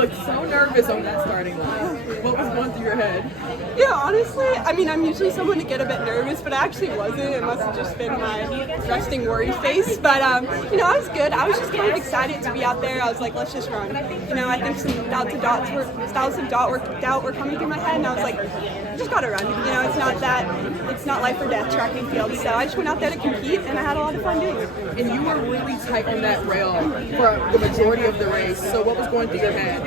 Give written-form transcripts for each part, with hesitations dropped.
looked so nervous on that starting line. What was going through your head? Yeah, honestly, I mean, I'm usually someone to get a bit nervous, but I actually wasn't. It must have just been my resting worry face. But, you know, I was good. I was just kind of excited to be out there. I was like, let's just run. You know, I think some styles of doubt were coming through my head, and I was like, I just gotta run. You know, it's not life or death track and field. So I just went out there to compete, and I had a lot of fun doing it. And you were really tight on that rail for the majority of the race. So what was going through your head?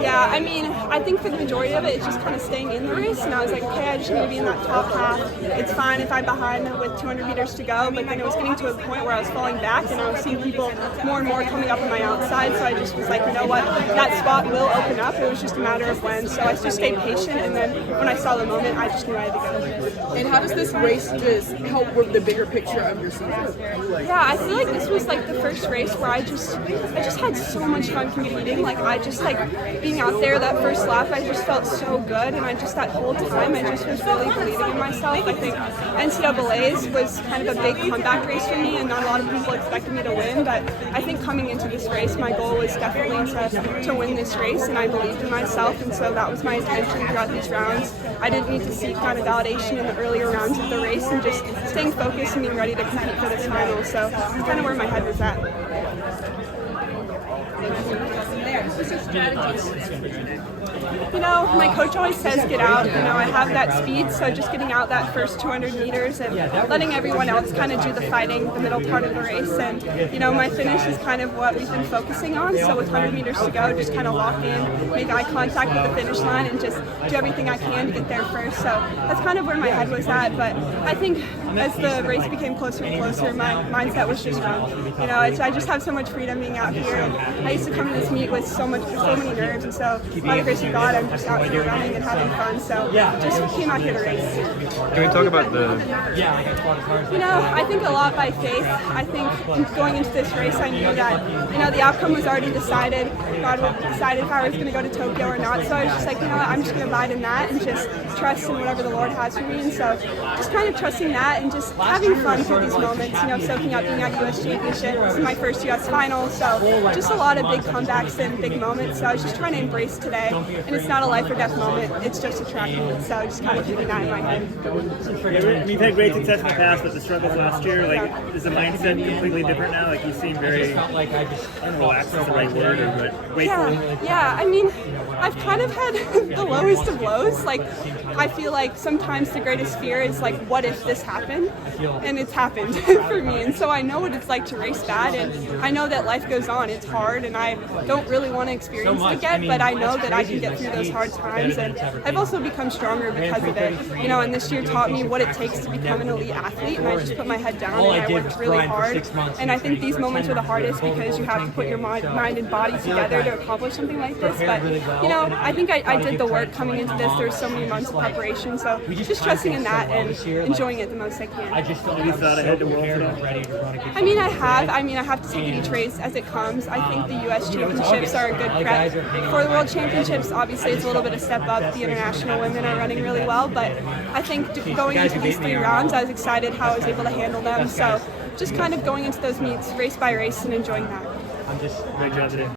Yeah, I mean, I think for the majority of it, it's just kind of staying in the race, and I was like, okay, I just need to be in that top half. It's fine if I'm behind with 200 meters to go, but then it was getting to a point where I was falling back, and I was seeing people more and more coming up on my outside, so I just was like, you know what, that spot will open up. It was just a matter of when, so I just stayed patient, and then when I saw the moment, I just knew I had to go. And how does this race just help with the bigger picture of your season? Yeah, I feel like this was like the first race where I just had so much fun competing. Like I just being out there that first lap, I just felt so good, and I just that whole time I just was really believing in myself. I think NCAA's was kind of a big comeback race for me, and not a lot of people expected me to win. But I think coming into this race, my goal was definitely to win this race, and I believed in myself, and so that was my intention throughout these rounds. I didn't need to seek kind of validation in the earlier rounds of the race, and just staying focused and being ready to compete for this final. So that's kind of where my head was at. You know, my coach always says get out. You know, I have that speed, so just getting out that first 200 meters and letting everyone else kind of do the fighting, the middle part of the race. And, you know, my finish is kind of what we've been focusing on. So with 100 meters to go, just kind of lock in, make eye contact with the finish line, and just do everything I can to get there first. So that's kind of where my head was at. But I think as the race became closer and closer, my mindset was just run. You know, I just have so much freedom being out here. And I used to come to this meet with so many nerves, and so by the grace of God, I'm just out here running and having fun. So just came out here to race. Can we talk about You know, I think a lot by faith. I think going into this race, I knew that, you know, the outcome was already decided. God would decide if I was going to go to Tokyo or not. So I was just like, you know what, I'm just going to abide in that and just trust in whatever the Lord has for me. And so just kind of trusting that and just having fun through these moments, you know, soaking up being at US Championship. This is my first US final. So just a lot of big comebacks and big moments. So I was just trying to embrace today. And it's not a life or death moment. It's just a track meet. So just kind of keeping that in my head. We've had great success in the past, but the struggles last year, like, is the mindset completely different now? Like, you seem very, I don't know, relaxed is the right word, but grateful. Yeah, I mean, I've kind of had the lowest of lows. Like, I feel like sometimes the greatest fear is like, what if this happened? And it's happened for me. And so I know what it's like to race bad, and I know that life goes on. It's hard, and I don't really want to experience it again, but I know that I can get through those hard times, and I've also become stronger because of it. You know, and this year taught me what it takes to become an elite athlete, and I just put my head down and I worked really hard. And I think these moments are the hardest because you have to put your mind and body together to accomplish something like this. But, you know, I think I did the work coming into this. There's so many months of preparation, so just trusting in that and enjoying it the most I can. Have you thought ahead to Worlds at all? I mean, I have to take each race as it comes. I think the US Championships are a good prep for the World Championships. Obviously, it's a little bit of step up. The international women are running really well, but I think going into these 3 rounds, I was excited how I was able to handle them. So just kind of going into those meets race by race and enjoying that. Great job today.